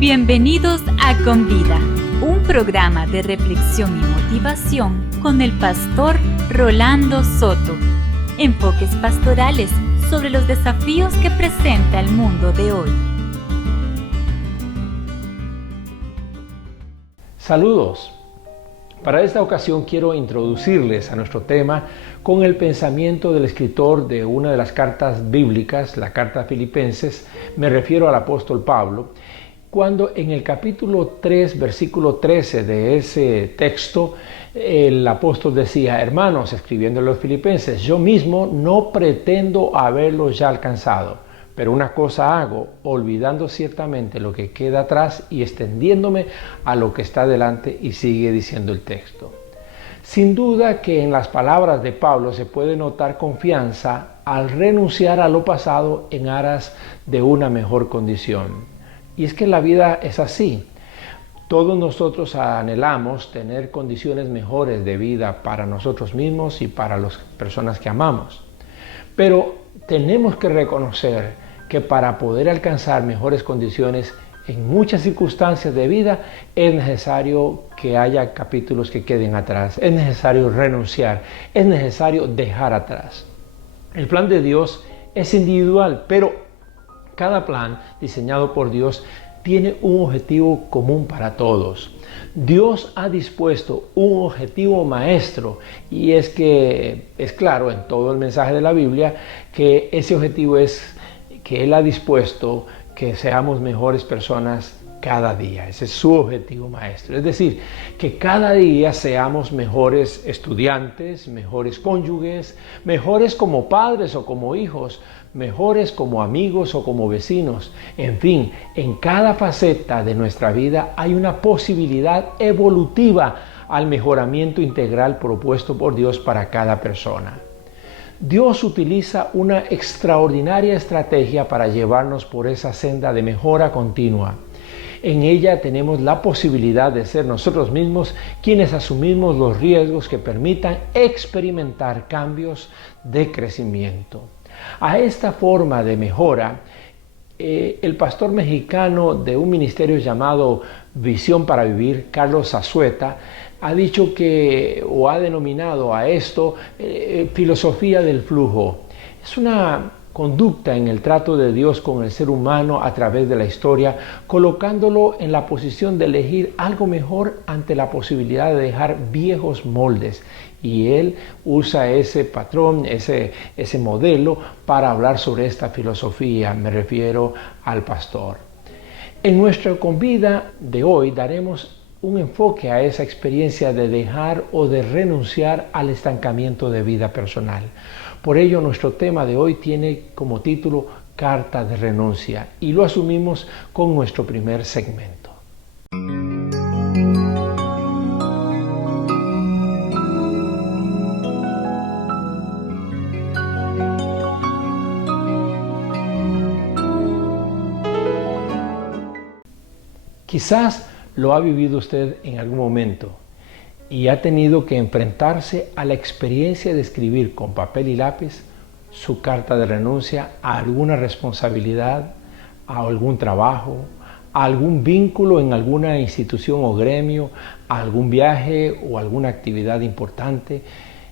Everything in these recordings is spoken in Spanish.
Bienvenidos a Con Vida, un programa de reflexión y motivación con el pastor Rolando Soto. Enfoques pastorales sobre los desafíos que presenta el mundo de hoy. Saludos. Para esta ocasión quiero introducirles a nuestro tema con el pensamiento del escritor de una de las cartas bíblicas, la carta a Filipenses. Me refiero al apóstol Pablo, cuando en el capítulo 3, versículo 13 de ese texto, el apóstol decía: hermanos, escribiendo a los filipenses, yo mismo no pretendo haberlos ya alcanzado, pero una cosa hago, olvidando ciertamente lo que queda atrás y extendiéndome a lo que está delante. Y sigue diciendo el texto. Sin duda que en las palabras de Pablo se puede notar confianza al renunciar a lo pasado en aras de una mejor condición. Y es que la vida es así. Todos nosotros anhelamos tener condiciones mejores de vida para nosotros mismos y para las personas que amamos. Pero tenemos que reconocer que para poder alcanzar mejores condiciones en muchas circunstancias de vida es necesario que haya capítulos que queden atrás, es necesario renunciar, es necesario dejar atrás. El plan de Dios es individual, pero cada plan diseñado por Dios tiene un objetivo común para todos. Dios ha dispuesto un objetivo maestro, y es que es claro en todo el mensaje de la Biblia que ese objetivo es que Él ha dispuesto que seamos mejores personas cada día. Ese es su objetivo maestro. Es decir, que cada día seamos mejores estudiantes, mejores cónyuges, mejores como padres o como hijos, mejores como amigos o como vecinos. En fin, en cada faceta de nuestra vida hay una posibilidad evolutiva al mejoramiento integral propuesto por Dios para cada persona. Dios utiliza una extraordinaria estrategia para llevarnos por esa senda de mejora continua. En ella tenemos la posibilidad de ser nosotros mismos quienes asumimos los riesgos que permitan experimentar cambios de crecimiento. A esta forma de mejora, el pastor mexicano de un ministerio llamado Visión para Vivir, Carlos Azueta, ha dicho que, o ha denominado a esto, filosofía del flujo. Es una conducta en el trato de Dios con el ser humano a través de la historia, colocándolo en la posición de elegir algo mejor ante la posibilidad de dejar viejos moldes. Y él usa ese patrón, ese modelo para hablar sobre esta filosofía. Me refiero al pastor. En nuestra convida de hoy daremos un enfoque a esa experiencia de dejar o de renunciar al estancamiento de vida personal. Por ello, nuestro tema de hoy tiene como título Carta de Renuncia, y lo asumimos con nuestro primer segmento. Quizás lo ha vivido usted en algún momento y ha tenido que enfrentarse a la experiencia de escribir con papel y lápiz su carta de renuncia a alguna responsabilidad, a algún trabajo, a algún vínculo en alguna institución o gremio, a algún viaje o alguna actividad importante.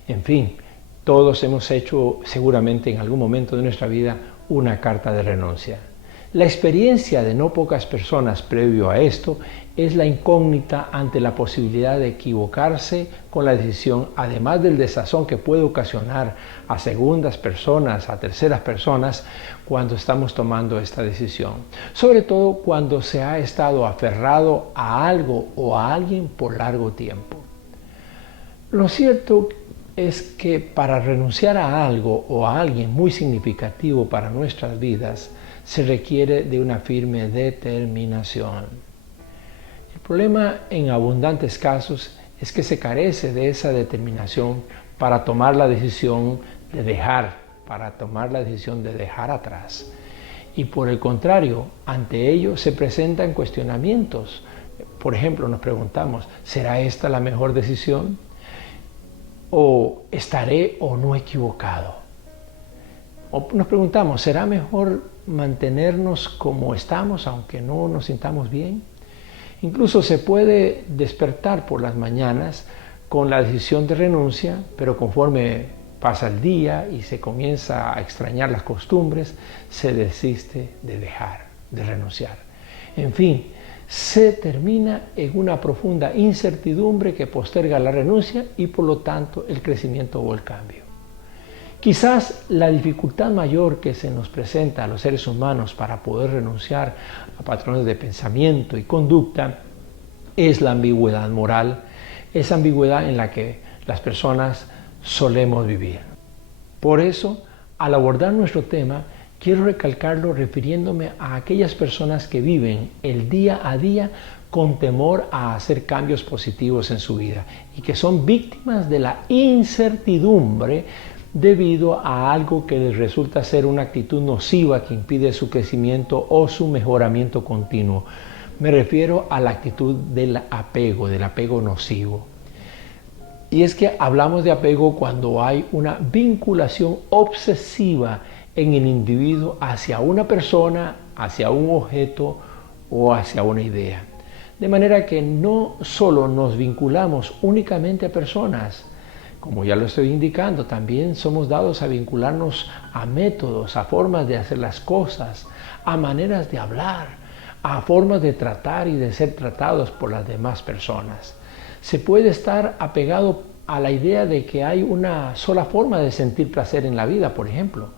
En fin, todos hemos hecho seguramente en algún momento de nuestra vida una carta de renuncia. La experiencia de no pocas personas previo a esto es la incógnita ante la posibilidad de equivocarse con la decisión, además del desazón que puede ocasionar a segundas personas, a terceras personas, cuando estamos tomando esta decisión. Sobre todo cuando se ha estado aferrado a algo o a alguien por largo tiempo. Lo cierto es que para renunciar a algo o a alguien muy significativo para nuestras vidas, se requiere de una firme determinación. El problema en abundantes casos es que se carece de esa determinación para tomar la decisión de dejar, atrás. Y por el contrario, ante ello se presentan cuestionamientos. Por ejemplo, nos preguntamos, ¿será esta la mejor decisión? ¿O estaré o no equivocado? O nos preguntamos, ¿será mejor mantenernos como estamos aunque no nos sintamos bien? Incluso se puede despertar por las mañanas con la decisión de renuncia, pero conforme pasa el día y se comienza a extrañar las costumbres, se desiste de dejar, de renunciar. En fin, se termina en una profunda incertidumbre que posterga la renuncia y por lo tanto el crecimiento o el cambio. Quizás la dificultad mayor que se nos presenta a los seres humanos para poder renunciar a patrones de pensamiento y conducta es la ambigüedad moral, esa ambigüedad en la que las personas solemos vivir. Por eso, al abordar nuestro tema, quiero recalcarlo refiriéndome a aquellas personas que viven el día a día con temor a hacer cambios positivos en su vida y que son víctimas de la incertidumbre debido a algo que les resulta ser una actitud nociva que impide su crecimiento o su mejoramiento continuo. Me refiero a la actitud del apego nocivo. Y es que hablamos de apego cuando hay una vinculación obsesiva en el individuo hacia una persona, hacia un objeto o hacia una idea. De manera que no solo nos vinculamos únicamente a personas, como ya lo estoy indicando, también somos dados a vincularnos a métodos, a formas de hacer las cosas, a maneras de hablar, a formas de tratar y de ser tratados por las demás personas. Se puede estar apegado a la idea de que hay una sola forma de sentir placer en la vida, por ejemplo.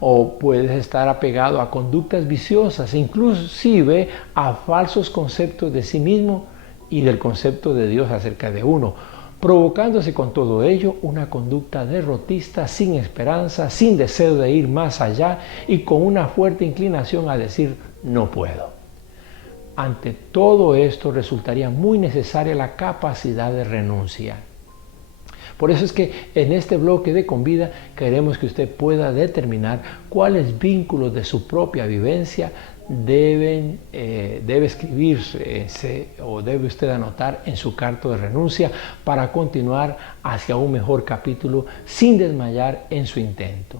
O puedes estar apegado a conductas viciosas, inclusive a falsos conceptos de sí mismo y del concepto de Dios acerca de uno, provocándose con todo ello una conducta derrotista, sin esperanza, sin deseo de ir más allá y con una fuerte inclinación a decir no puedo. Ante todo esto resultaría muy necesaria la capacidad de renuncia. Por eso es que en este bloque de Convida queremos que usted pueda determinar cuáles vínculos de su propia vivencia debe escribirse o debe usted anotar en su carta de renuncia para continuar hacia un mejor capítulo sin desmayar en su intento.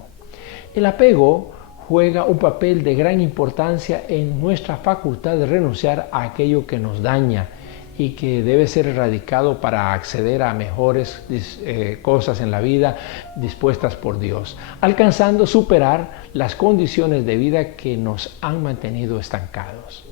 El apego juega un papel de gran importancia en nuestra facultad de renunciar a aquello que nos daña y que debe ser erradicado para acceder a mejores cosas en la vida dispuestas por Dios, alcanzando superar las condiciones de vida que nos han mantenido estancados.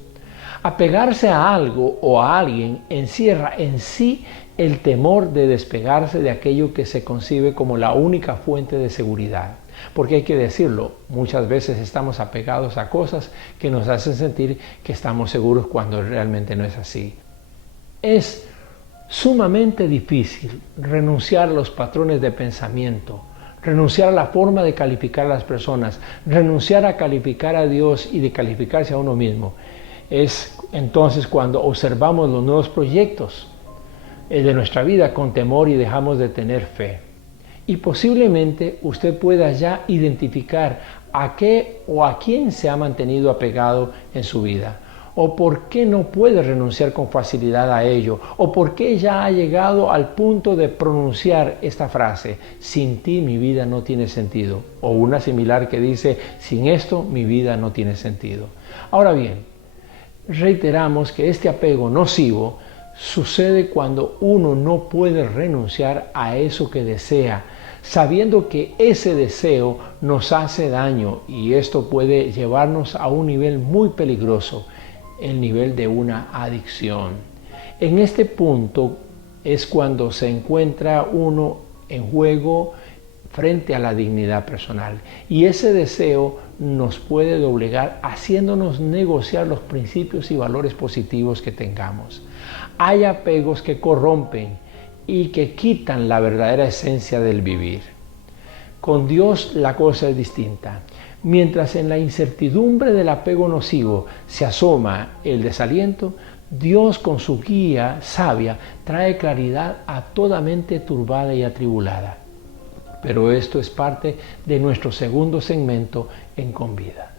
Apegarse a algo o a alguien encierra en sí el temor de despegarse de aquello que se concibe como la única fuente de seguridad. Porque hay que decirlo, muchas veces estamos apegados a cosas que nos hacen sentir que estamos seguros cuando realmente no es así. Es sumamente difícil renunciar a los patrones de pensamiento, renunciar a la forma de calificar a las personas, renunciar a calificar a Dios y de calificarse a uno mismo. Es entonces cuando observamos los nuevos proyectos de nuestra vida con temor y dejamos de tener fe. Y posiblemente usted pueda ya identificar a qué o a quién se ha mantenido apegado en su vida, o por qué no puede renunciar con facilidad a ello, o por qué ya ha llegado al punto de pronunciar esta frase: sin ti mi vida no tiene sentido, o una similar que dice: sin esto mi vida no tiene sentido. Ahora bien, reiteramos que este apego nocivo sucede cuando uno no puede renunciar a eso que desea, sabiendo que ese deseo nos hace daño, y esto puede llevarnos a un nivel muy peligroso, el nivel de una adicción. En este punto es cuando se encuentra uno en juego frente a la dignidad personal, y ese deseo nos puede doblegar haciéndonos negociar los principios y valores positivos que tengamos. Hay apegos que corrompen y que quitan la verdadera esencia del vivir. Con Dios la cosa es distinta. Mientras en la incertidumbre del apego nocivo se asoma el desaliento, Dios con su guía sabia trae claridad a toda mente turbada y atribulada. Pero esto es parte de nuestro segundo segmento en Convida.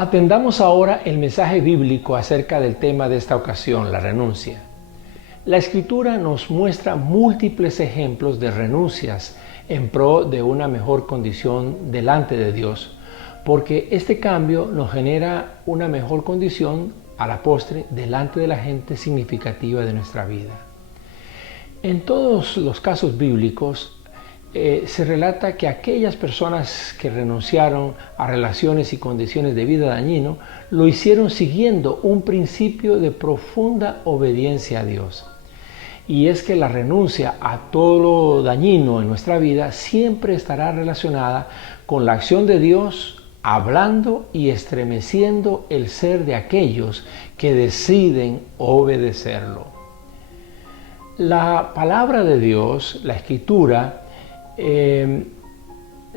Atendamos ahora el mensaje bíblico acerca del tema de esta ocasión, la renuncia. La Escritura nos muestra múltiples ejemplos de renuncias en pro de una mejor condición delante de Dios, porque este cambio nos genera una mejor condición a la postre delante de la gente significativa de nuestra vida. En todos los casos bíblicos se relata que aquellas personas que renunciaron a relaciones y condiciones de vida dañino lo hicieron siguiendo un principio de profunda obediencia a Dios. Y es que la renuncia a todo lo dañino en nuestra vida siempre estará relacionada con la acción de Dios hablando y estremeciendo el ser de aquellos que deciden obedecerlo. La palabra de Dios, la Escritura,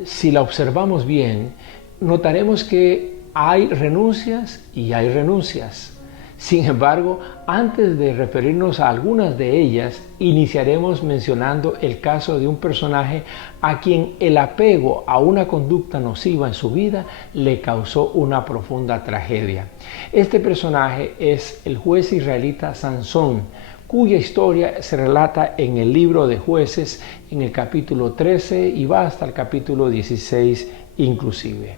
si la observamos bien, notaremos que hay renuncias y hay renuncias. Sin embargo, antes de referirnos a algunas de ellas, iniciaremos mencionando el caso de un personaje a quien el apego a una conducta nociva en su vida le causó una profunda tragedia. Este personaje es el juez israelita Sansón, cuya historia se relata en el libro de Jueces en el capítulo 13 y va hasta el capítulo 16 inclusive.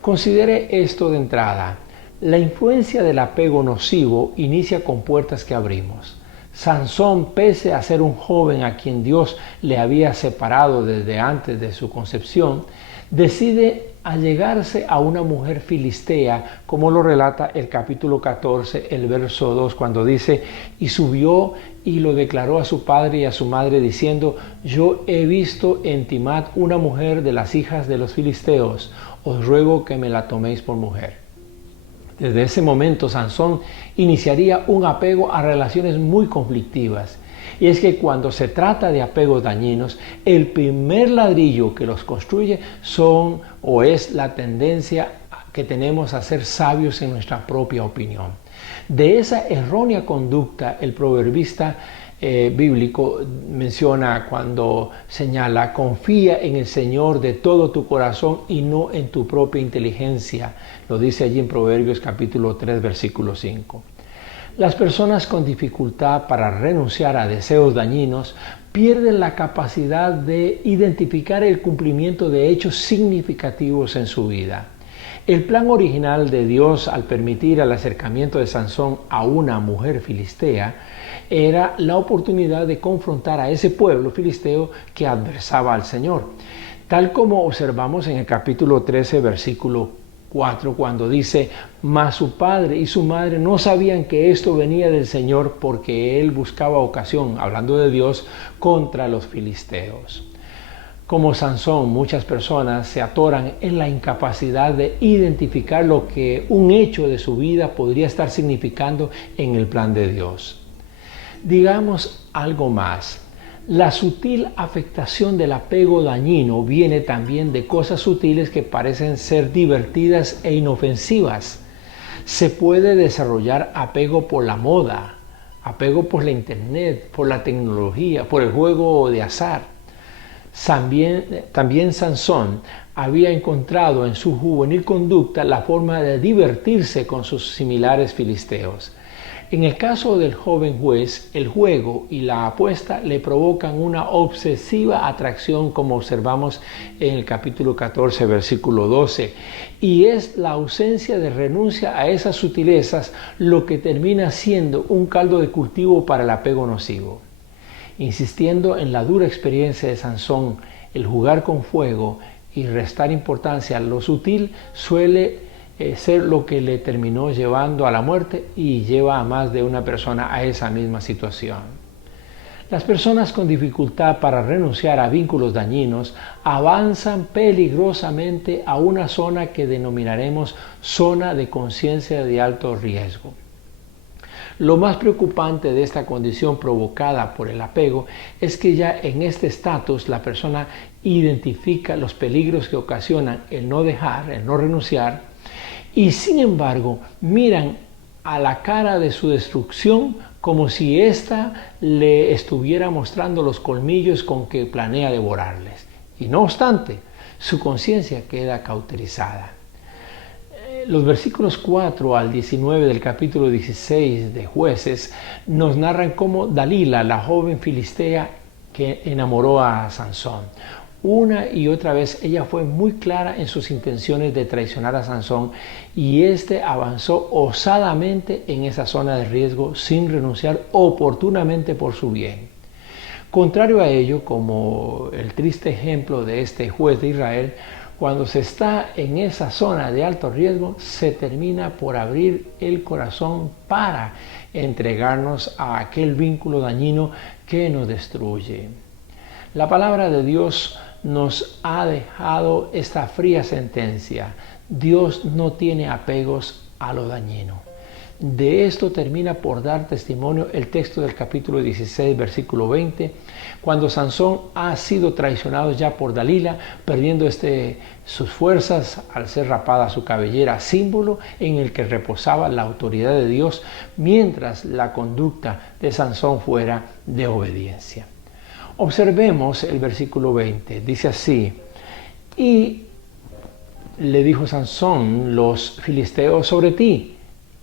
Considere esto de entrada. La influencia del apego nocivo inicia con puertas que abrimos. Sansón, pese a ser un joven a quien Dios le había separado desde antes de su concepción, decide allegarse a una mujer filistea, como lo relata el capítulo 14, el verso 2, cuando dice: y subió y lo declaró a su padre y a su madre, diciendo: yo he visto en Timat una mujer de las hijas de los filisteos, os ruego que me la toméis por mujer. Desde ese momento, Sansón iniciaría un apego a relaciones muy conflictivas. Y es que cuando se trata de apegos dañinos, el primer ladrillo que los construye es la tendencia que tenemos a ser sabios en nuestra propia opinión. De esa errónea conducta, el proverbista bíblico menciona cuando señala: confía en el Señor de todo tu corazón y no en tu propia inteligencia. Lo dice allí en Proverbios capítulo 3, versículo 5. Las personas con dificultad para renunciar a deseos dañinos pierden la capacidad de identificar el cumplimiento de hechos significativos en su vida. El plan original de Dios al permitir el acercamiento de Sansón a una mujer filistea era la oportunidad de confrontar a ese pueblo filisteo que adversaba al Señor, tal como observamos en el capítulo 13, versículo 4, cuando dice: mas su padre y su madre no sabían que esto venía del Señor, porque él buscaba ocasión, hablando de Dios, contra los filisteos. Como Sansón, muchas personas se atoran en la incapacidad de identificar lo que un hecho de su vida podría estar significando en el plan de Dios. Digamos algo más. La sutil afectación del apego dañino viene también de cosas sutiles que parecen ser divertidas e inofensivas. Se puede desarrollar apego por la moda, apego por la internet, por la tecnología, por el juego de azar. También Sansón había encontrado en su juvenil conducta la forma de divertirse con sus similares filisteos. En el caso del joven juez, el juego y la apuesta le provocan una obsesiva atracción, como observamos en el capítulo 14, versículo 12, y es la ausencia de renuncia a esas sutilezas lo que termina siendo un caldo de cultivo para el apego nocivo. Insistiendo en la dura experiencia de Sansón, el jugar con fuego y restar importancia a lo sutil suele ser lo que le terminó llevando a la muerte y lleva a más de una persona a esa misma situación. Las personas con dificultad para renunciar a vínculos dañinos avanzan peligrosamente a una zona que denominaremos zona de conciencia de alto riesgo. Lo más preocupante de esta condición provocada por el apego es que ya en este estatus la persona identifica los peligros que ocasionan el no dejar, el no renunciar, y sin embargo miran a la cara de su destrucción como si ésta le estuviera mostrando los colmillos con que planea devorarles. Y no obstante, su conciencia queda cauterizada. Los versículos 4 al 19 del capítulo 16 de Jueces nos narran cómo Dalila, la joven filistea que enamoró a Sansón, una y otra vez ella fue muy clara en sus intenciones de traicionar a Sansón y éste avanzó osadamente en esa zona de riesgo sin renunciar oportunamente por su bien. Contrario a ello, como el triste ejemplo de este juez de Israel, cuando se está en esa zona de alto riesgo, se termina por abrir el corazón para entregarnos a aquel vínculo dañino que nos destruye. La palabra de Dios nos ha dejado esta fría sentencia: Dios no tiene apegos a lo dañino. De esto termina por dar testimonio el texto del capítulo 16, versículo 20, cuando Sansón ha sido traicionado ya por Dalila, perdiendo sus fuerzas al ser rapada su cabellera, símbolo en el que reposaba la autoridad de Dios, mientras la conducta de Sansón fuera de obediencia. Observemos el versículo 20, dice así: y le dijo Sansón, los filisteos sobre ti.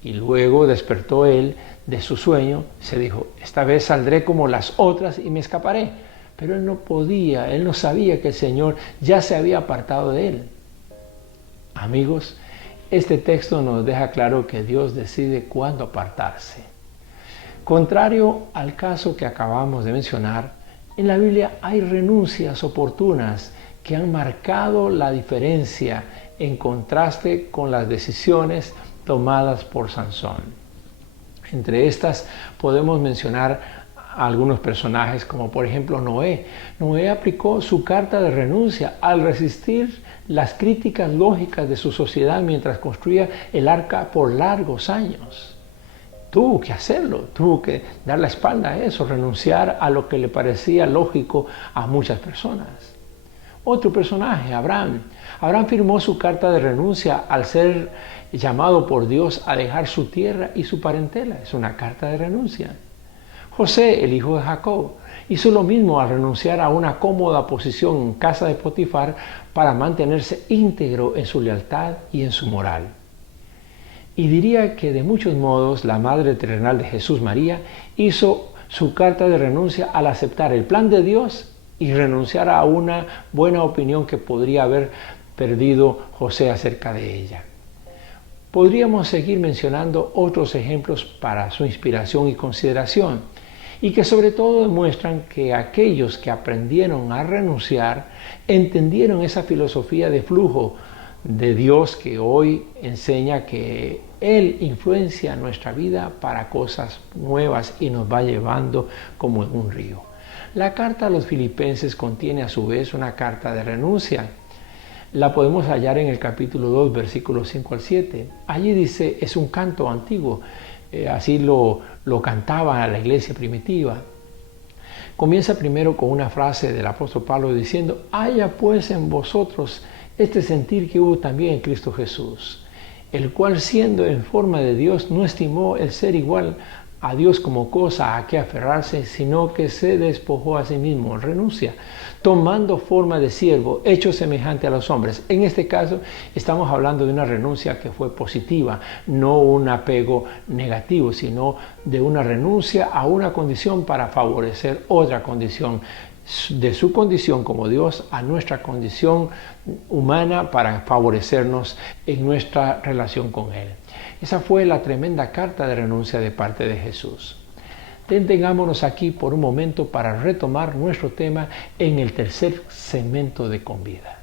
Y luego despertó él de su sueño, se dijo: esta vez saldré como las otras y me escaparé. Pero él no podía, él no sabía que el Señor ya se había apartado de él. Amigos, este texto nos deja claro que Dios decide cuándo apartarse. Contrario al caso que acabamos de mencionar, en la Biblia hay renuncias oportunas que han marcado la diferencia en contraste con las decisiones tomadas por Sansón. Entre estas podemos mencionar a algunos personajes como por ejemplo Noé. Noé aplicó su carta de renuncia al resistir las críticas lógicas de su sociedad mientras construía el arca por largos años. Tuvo que hacerlo, tuvo que dar la espalda a eso, renunciar a lo que le parecía lógico a muchas personas. Otro personaje, Abraham. Abraham firmó su carta de renuncia al ser llamado por Dios a dejar su tierra y su parentela. Es una carta de renuncia. José, el hijo de Jacob, hizo lo mismo al renunciar a una cómoda posición en casa de Potifar para mantenerse íntegro en su lealtad y en su moral. Y diría que de muchos modos la madre terrenal de Jesús, María, hizo su carta de renuncia al aceptar el plan de Dios y renunciar a una buena opinión que podría haber perdido José acerca de ella. Podríamos seguir mencionando otros ejemplos para su inspiración y consideración, y que sobre todo demuestran que aquellos que aprendieron a renunciar entendieron esa filosofía de flujo de Dios que hoy enseña que Él influencia nuestra vida para cosas nuevas y nos va llevando como en un río. La carta a los Filipenses contiene a su vez una carta de renuncia. La podemos hallar en el capítulo 2, versículos 5 al 7. Allí dice, es un canto antiguo, así lo cantaba la iglesia primitiva. Comienza primero con una frase del apóstol Pablo diciendo: haya pues en vosotros este sentir que hubo también en Cristo Jesús, el cual siendo en forma de Dios no estimó el ser igual a Dios como cosa a que aferrarse, sino que se despojó a sí mismo, renuncia, tomando forma de siervo, hecho semejante a los hombres. En este caso estamos hablando de una renuncia que fue positiva, no un apego negativo, sino de una renuncia a una condición para favorecer otra condición, de su condición como Dios a nuestra condición humana para favorecernos en nuestra relación con Él. Esa fue la tremenda carta de renuncia de parte de Jesús. Detengámonos aquí por un momento para retomar nuestro tema en el tercer segmento de Con Vida.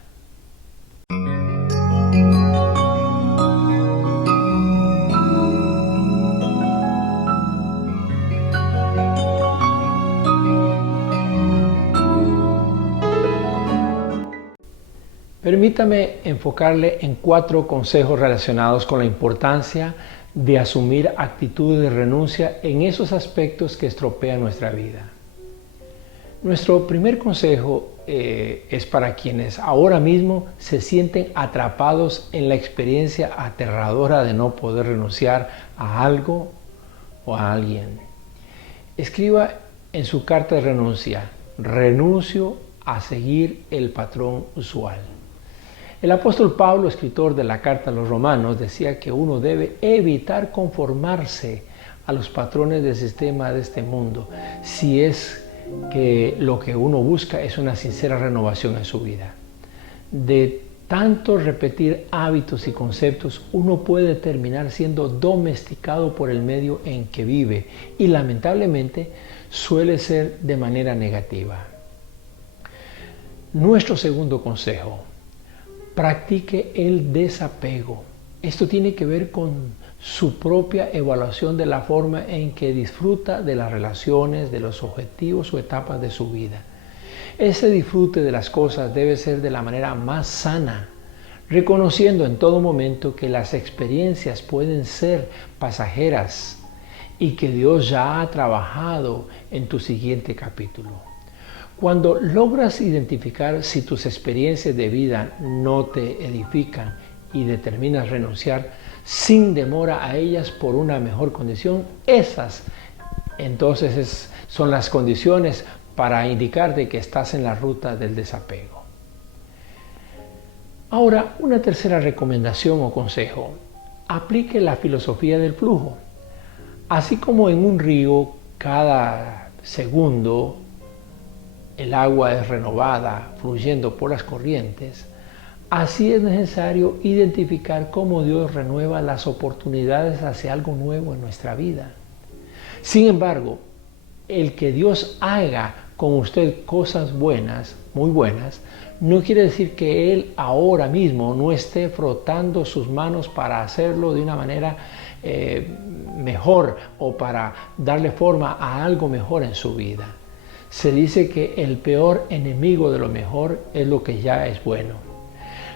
Permítame enfocarle en 4 consejos relacionados con la importancia de asumir actitudes de renuncia en esos aspectos que estropean nuestra vida. Nuestro primer consejo es para quienes ahora mismo se sienten atrapados en la experiencia aterradora de no poder renunciar a algo o a alguien. Escriba en su carta de renuncia: renuncio a seguir el patrón usual. El apóstol Pablo, escritor de la carta a los Romanos, decía que uno debe evitar conformarse a los patrones del sistema de este mundo, si es que lo que uno busca es una sincera renovación en su vida. De tanto repetir hábitos y conceptos, uno puede terminar siendo domesticado por el medio en que vive y lamentablemente suele ser de manera negativa. Nuestro segundo consejo: practique el desapego. Esto tiene que ver con su propia evaluación de la forma en que disfruta de las relaciones, de los objetivos o etapas de su vida. Ese disfrute de las cosas debe ser de la manera más sana, reconociendo en todo momento que las experiencias pueden ser pasajeras y que Dios ya ha trabajado en tu siguiente capítulo. Cuando logras identificar si tus experiencias de vida no te edifican y determinas renunciar sin demora a ellas por una mejor condición, esas entonces son las condiciones para indicarte que estás en la ruta del desapego. Ahora, una tercera recomendación o consejo: aplique la filosofía del flujo. Así como en un río cada segundo el agua es renovada fluyendo por las corrientes, así es necesario identificar cómo Dios renueva las oportunidades hacia algo nuevo en nuestra vida. Sin embargo, el que Dios haga con usted cosas buenas, muy buenas, no quiere decir que Él ahora mismo no esté frotando sus manos para hacerlo de una manera mejor o para darle forma a algo mejor en su vida. Se dice que el peor enemigo de lo mejor es lo que ya es bueno.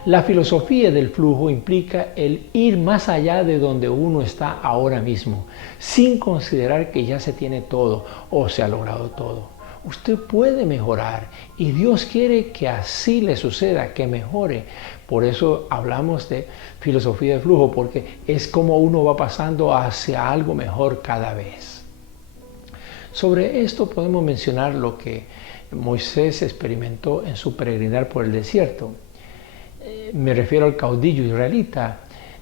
La filosofía del flujo implica el ir más allá de donde uno está ahora mismo, sin considerar que ya se tiene todo o se ha logrado todo. Usted puede mejorar y Dios quiere que así le suceda, que mejore. Por eso hablamos de filosofía del flujo, porque es como uno va pasando hacia algo mejor cada vez. Sobre esto podemos mencionar lo que Moisés experimentó en su peregrinar por el desierto. Me refiero al caudillo israelita.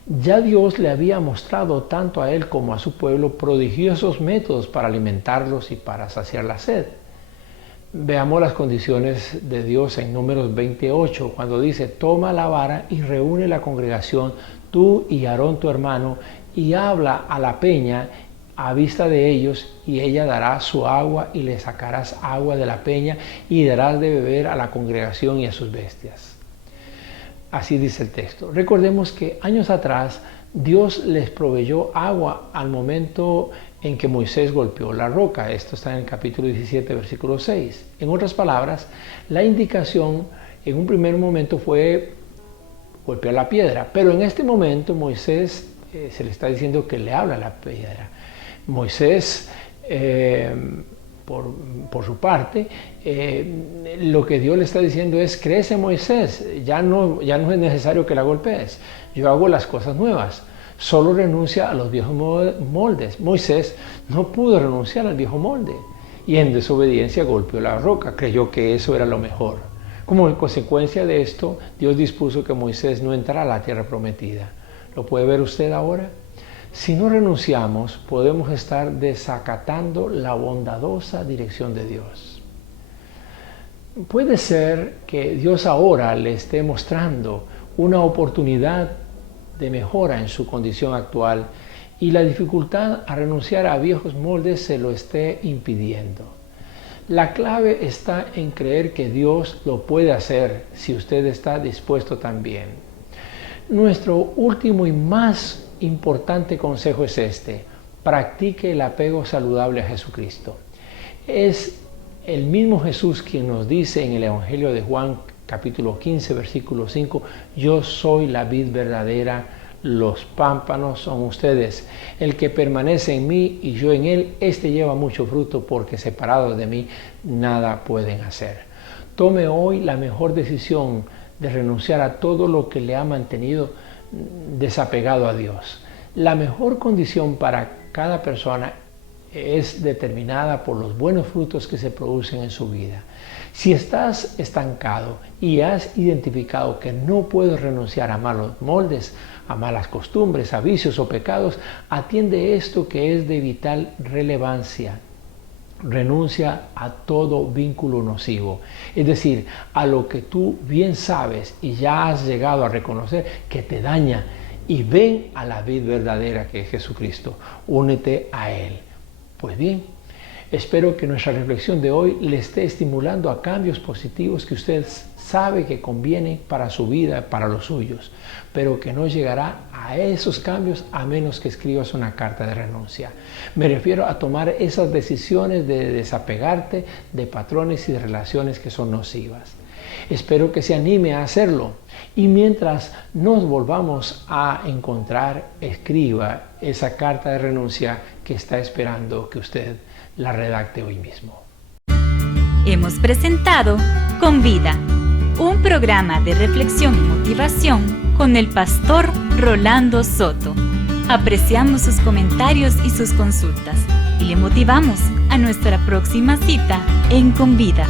Ya Dios le había mostrado tanto a él como a su pueblo prodigiosos métodos para alimentarlos y para saciar la sed. Veamos las condiciones de Dios en Números 28, cuando dice: toma la vara y reúne la congregación, tú y Aarón tu hermano, y habla a la peña a vista de ellos, y ella dará su agua, y le sacarás agua de la peña, y darás de beber a la congregación y a sus bestias. Así dice el texto. Recordemos que años atrás Dios les proveyó agua al momento en que Moisés golpeó la roca. Esto está en el capítulo 17, versículo 6. En otras palabras, la indicación en un primer momento fue golpear la piedra, pero en este momento Moisés se le está diciendo que le habla a la piedra. Moisés, por su parte, lo que Dios le está diciendo es: crece, Moisés, ya no es necesario que la golpees, yo hago las cosas nuevas, solo renuncia a los viejos moldes. Moisés no pudo renunciar al viejo molde y en desobediencia golpeó la roca, creyó que eso era lo mejor. Como consecuencia de esto, Dios dispuso que Moisés no entrara a la tierra prometida. ¿Lo puede ver usted ahora? Si no renunciamos, podemos estar desacatando la bondadosa dirección de Dios. Puede ser que Dios ahora le esté mostrando una oportunidad de mejora en su condición actual y la dificultad a renunciar a viejos moldes se lo esté impidiendo. La clave está en creer que Dios lo puede hacer si usted está dispuesto también. Nuestro último y más importante consejo es este: practique el apego saludable a Jesucristo. Es el mismo Jesús quien nos dice en el Evangelio de Juan, capítulo 15, versículo 5: yo soy la vid verdadera, los pámpanos son ustedes. El que permanece en mí y yo en él, éste lleva mucho fruto, porque separados de mí nada pueden hacer. Tome hoy la mejor decisión de renunciar a todo lo que le ha mantenido desapegado a Dios. La mejor condición para cada persona es determinada por los buenos frutos que se producen en su vida. Si estás estancado y has identificado que no puedes renunciar a malos moldes, a malas costumbres, a vicios o pecados, atiende esto que es de vital relevancia. Renuncia a todo vínculo nocivo, es decir, a lo que tú bien sabes y ya has llegado a reconocer que te daña, y ven a la vid verdadera que es Jesucristo. Únete a Él. Pues bien, espero que nuestra reflexión de hoy le esté estimulando a cambios positivos que usted sabe que convienen para su vida, para los suyos, pero que no llegará a esos cambios a menos que escribas una carta de renuncia. Me refiero a tomar esas decisiones de desapegarte de patrones y de relaciones que son nocivas. Espero que se anime a hacerlo, y mientras nos volvamos a encontrar, escriba esa carta de renuncia que está esperando que usted la redacte hoy mismo. Hemos presentado Con Vida, un programa de reflexión y motivación con el pastor Rolando Soto. Apreciamos sus comentarios y sus consultas y le motivamos a nuestra próxima cita en Con Vida.